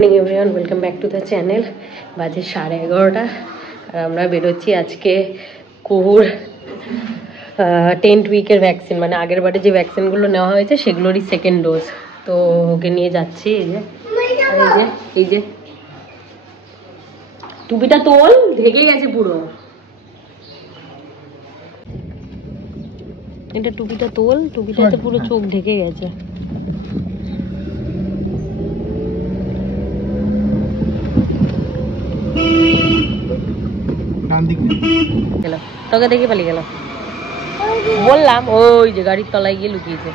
Morning everyone, welcome back to the channel. বাজে 11:30 আর আমরা বেরোচ্ছি আজকে কুহুর 10th উইকের ভ্যাকসিন, মানে আগের বারে যে ভ্যাকসিনগুলো নেওয়া হয়েছে সেগুলোরই সেকেন্ড ডোজ। তো ওকে নিয়ে যাচ্ছি। এই যে টুপিটা তোল, ঢেকে গেছে পুরো। এটা টুপিটা তোল, টুপিটাতে পুরো চোখ ঢেকে গেছে। তোকে দেখে পালিয়ে গেল, বললাম ওই যে গাড়ির তলায় গিয়ে লুকিয়েছে।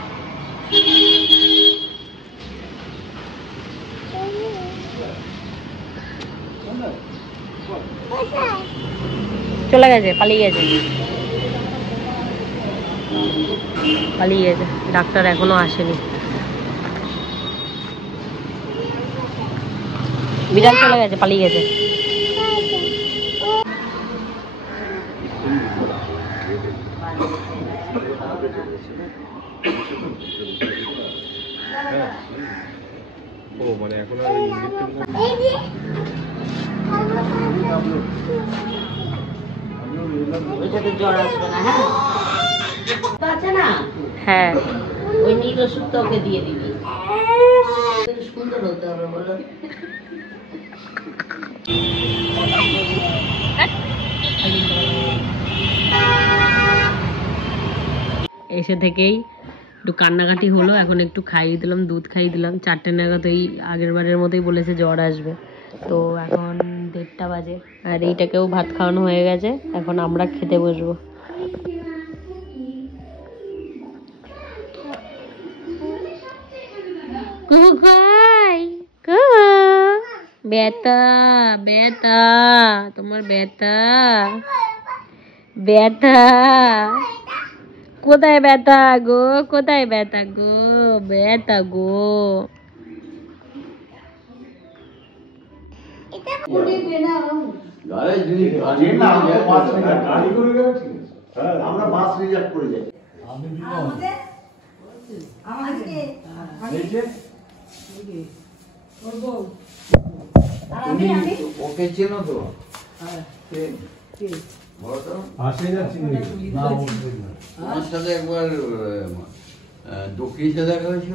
চলে গেছে, পালিয়ে গেছে। ডাক্তার এখনো আসেনি। বিড়াল চলে গেছে, পালিয়ে গেছে। হ্যাঁ, ওই নীল ওষুধটা ওকে দিয়ে দিবি। সুন্দর হতে হবে বলো। এসে থেকেই একটু কান্নাকাটি হলো, এখন একটু খাইয়ে দিলাম, দুধ খাইয়ে দিলাম। 4টে নাগাদ ওই আগের বারের মতোই বলেছে জ্বর আসবে। তো এখন 1:30 বাজে আর এইটাকেও ভাত খাওয়ানো হয়ে গেছে। এখন আমরা খেতে বসবো। ব্যথা ব্যথা, তোমার ব্যথা ব্যথা, কোথায় ব্যথা গো, কোথায় ব্যথা গো, ব্যথা গো। ওকে চেনো তো? আমার সাথে একবার দক্ষিণের সাথে দেখা হয়েছিল।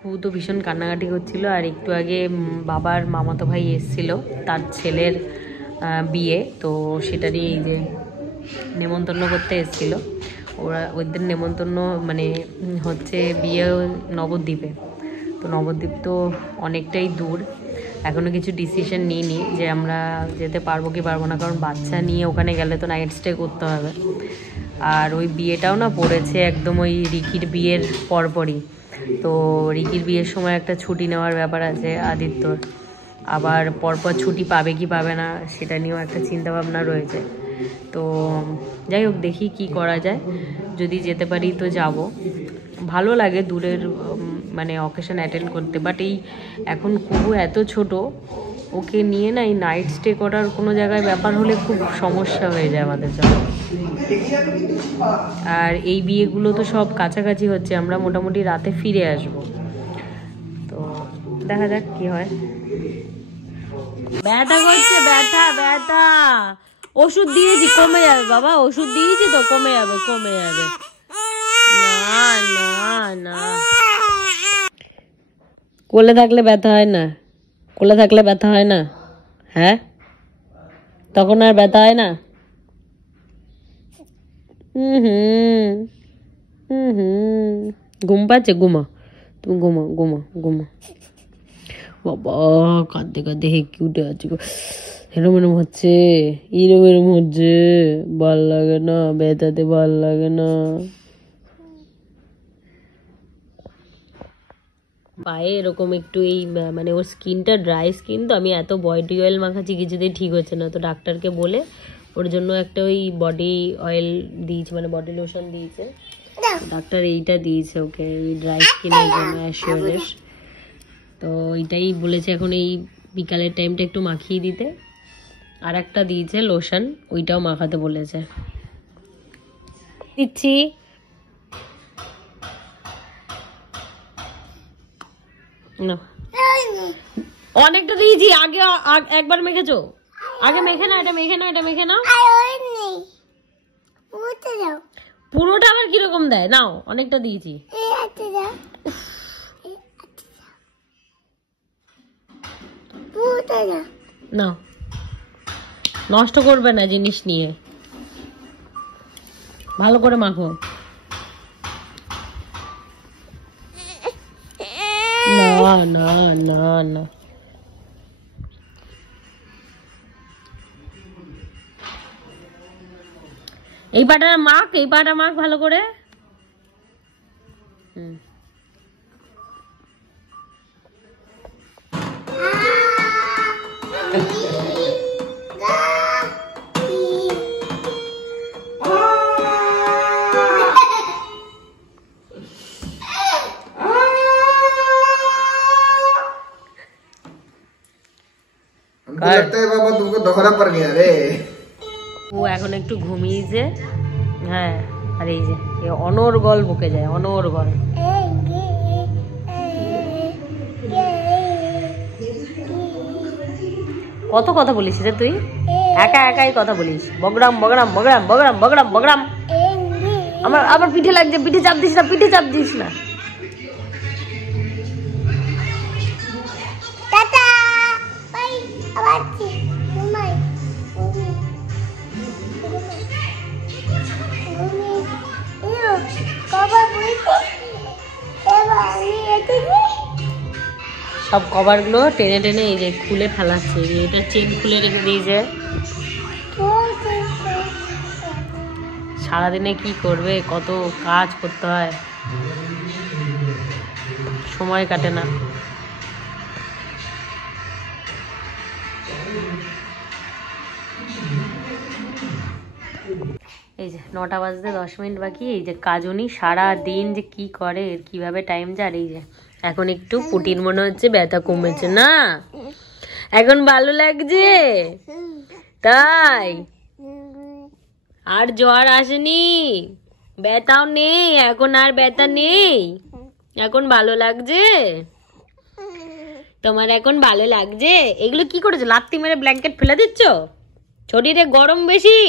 খুব তো ভীষণ কান্নাকাটি করছিল। আর একটু আগে বাবার মামাতো ভাই এসেছিল, তার ছেলের বিয়ে, তো সেটারই এই যে নেমন্তন্ন করতে এসেছিল। ওদের নেমন্তন্ন মানে হচ্ছে বিয়ে নবদ্বীপে। তো নবদ্বীপ তো অনেকটাই দূর, এখনও কিছু ডিসিশন নিইনি যে আমরা যেতে পারবো কি পারবো না, কারণ বাচ্চা নিয়ে ওখানে গেলে তো নাইট স্টে করতে হবে। আর ওই বিয়েটাও না পড়েছে একদম ওই রিকির বিয়ের পরপরই। তো রিকির বিয়ের সময় একটা ছুটি নেওয়ার ব্যাপার আছে আদিত্যর, আবার পরপর ছুটি পাবে কি পাবে না সেটা নিয়েও একটা চিন্তাভাবনা রয়েছে। তো যাই হোক, দেখি কি করা যায়। যদি যেতে পারি তো যাব। ভালো লাগে দূরের মানে অকেশন অ্যাটেন্ড করতে, বাট এই এখন কুহু এত ছোট, ওকে নিয়ে না এই নাইট স্টে করার কোনো জায়গায় ব্যাপার হলে খুব সমস্যা হয়ে যায় আমাদের জন্য। আর এই বিয়েগুলো তো সব কাছাকাছি হচ্ছে, আমরা মোটামুটি রাতে ফিরে আসব। তো দেখা যাক কি হয়। ব্যথা করছে, ব্যথা ব্যথা, ওষুধ দিয়েছি কমে যাবে বাবা, ওষুধ দিয়েছি তো কমে যাবে, কমে যাবে। না না না, কোলে থাকলে ব্যথা হয় না, কোলে থাকলে ব্যথা হয় না। হ্যাঁ, তখন আর ব্যথা হয় না। ঘুম পাচ্ছে, ঘুমা তুমি, ঘুমা ঘুমা ঘুমা। বাবা কাঁদতে কাঁদতে হেঁকে উঠে আছে গো, এরম এরম হচ্ছে, এরম হচ্ছে, ভাল লাগে না, ব্যথাতে ভাল লাগে না। পায়ে এরকম একটু এই মানে ওর স্কিনটা ড্রাই স্কিন, তো আমি এত বডি অয়েল মাখাচ্ছি কিছুতেই ঠিক হচ্ছে না। তো ডাক্তারকে বলে ওর জন্য একটা ওই বডি অয়েল দিয়েছে, মানে বডি লোশন দিয়েছে ডাক্তার, এইটা দিয়েছে ওকে ড্রাই স্কিনের জন্য অ্যাসিওরেন্স। তো এইটাই বলেছে এখন এই বিকালের টাইমটা একটু মাখিয়ে দিতে। আর একটা দিয়েছে লোশন, ওইটাও মাখাতে বলেছে। দিচ্ছি। অনেকটা দিয়েছি, আগে একবার মেখেছো, আগে মেখে না, এটা মেখে না, এটা মেখে নাও। পুরোটা আবার কিরকম দেয়, নাও অনেকটা দিয়েছি। নাও, নষ্ট করবে না জিনিস নিয়ে, ভালো করে মাখো। না না না না, এই পাটা মাখ, এই পাটা মাখ ভালো করে। लगता है बाबा तुमको दोहरा पड़ गया रे। ও এখন একটু ঘুমিয়েছে। হ্যাঁ, আর এই যে অনর্গল বকে যায়, অনর্গল। কত কথা বলিস রে তুই, একা একাই কথা বলিস, বগরাম বগরাম বগরাম বগরাম বগরাম বগরাম। আমার আবার পিঠে লাগছে, পিঠে চাপ দিস না, পিঠে চাপ দিস না। সব কভার গুলো টেনে টেনে এই যে খুলে ফেলাচ্ছে, এটা চেন খুলে রেখে দিয়েছে। সারাদিনে কি করবে, কত কাজ করতে হয়, সময় কাটে না। এই যে 9টা বাজতে 10 মিনিট বাকি। এই যে কাজুনি সারা দিন যে কি করে, কিভাবে টাইম যায়। এই যে এখন একটু পুটির মনে হচ্ছে ব্যথা কমেছে না, এখন ভালো লাগছে তাই, আর জ্বর আসেনি, ব্যথাও নেই এখন, আর ব্যথা নেই, এখন ভালো লাগছে তোমার, এখন ভালো লাগছে। এগুলো কি করেছো, লাত্তি মেরে ব্ল্যাঙ্কেট ফেলে দিচ্ছ, শরীরে গরম বেশি।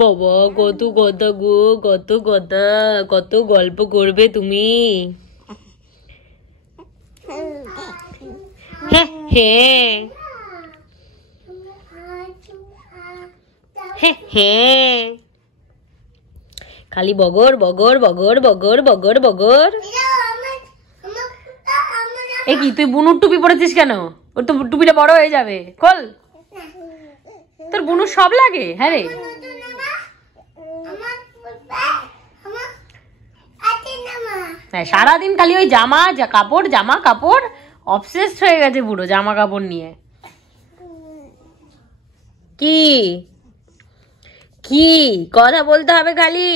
বাবা কত কথা গো, কত কথা, কত গল্প করবে তুমি। হ্যাঁ হ্যাঁ হ্যাঁ হ্যাঁ, খালি বগর বগর বগর বগর বগর বগর। এ কি তুই বুনুর টুপি পরেছিস কেন, ওর তো টুপিটা বড় হয়ে যাবে, খোল। তোর বুনুর সব লাগে। হ্যাঁ রে, সারাদিন খালি ওই জামা কাপড়, জামা কাপড়, অবসেসড হয়ে গেছে পুরো জামা কাপড় নিয়ে। কি কি কথা বলতে হবে খালি,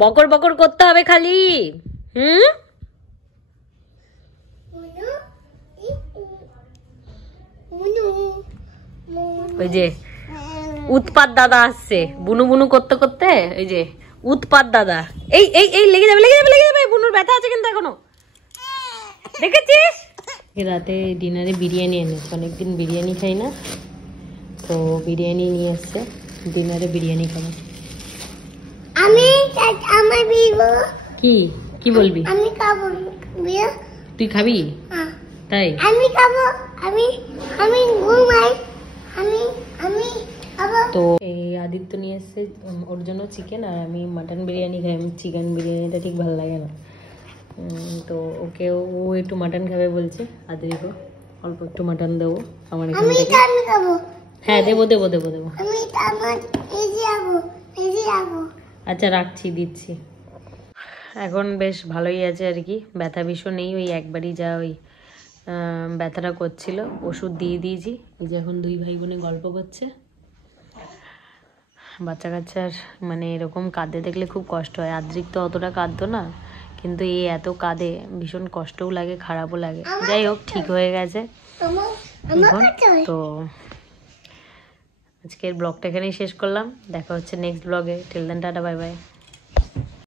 বকর বকর করতে হবে খালি। ওই যে উৎপাত দাদা আসছে, বুনু বুনু করতে করতে, এই যে উৎপাত দাদা। এই এই এই লেগে যাবে, লেগে যাবে, লেগে যাবে, বুনুর ব্যথা আছে কিন্তু এখনো, দেখেছিস। রাতে ডিনারে বিরিয়ানি এনেছে, অনেকদিন বিরিয়ানি খাই না, তো বিরিয়ানি নিয়ে এসছে, ডিনারে বিরিয়ানি খাবো। আমি আমার বিবো কি কি বলবি, আমি খাবো। তুই খাবি? তাই আমি খাবো, আমি আমি ঘুমাই, আমি আমি তো এই আদিত্য নিয়ে এসছে ওর জন্য চিকেন, আর আমি মাটন বিরিয়ানি খাই। আমি চিকেন বিরিয়ানিটা ঠিক ভালো লাগে না, তো ওকে ও একটু মাটন খাবে বলছে, আদিত্য অল্প একটু মাটন দেবো আমার এখান থেকে। হ্যাঁ দেবো দেবো দেবো দেবো। আচ্ছা রাখছি, দিচ্ছি। এখন বেশ ভালোই আছে আর কি, ব্যথা ভীষণ নেই, ওই একবারই যা ওই ব্যথাটা করছিল, ওষুধ দিয়ে দিয়েছি। ওই যে এখন দুই ভাই বোনে গল্প করছে। বাচ্চা কাচ্চার মানে এরকম কাঁদতে দেখলে খুব কষ্ট হয়। আদ্রিক তো অতটা কাঁদতো না, কিন্তু এই এত কাঁদে, ভীষণ কষ্টও লাগে, খারাপও লাগে। যাই হোক, ঠিক হয়ে গেছে এখন। তো আজকের ব্লগটা এখানেই শেষ করলাম, দেখা হচ্ছে নেক্সট ব্লগে। Till then tata, bye by.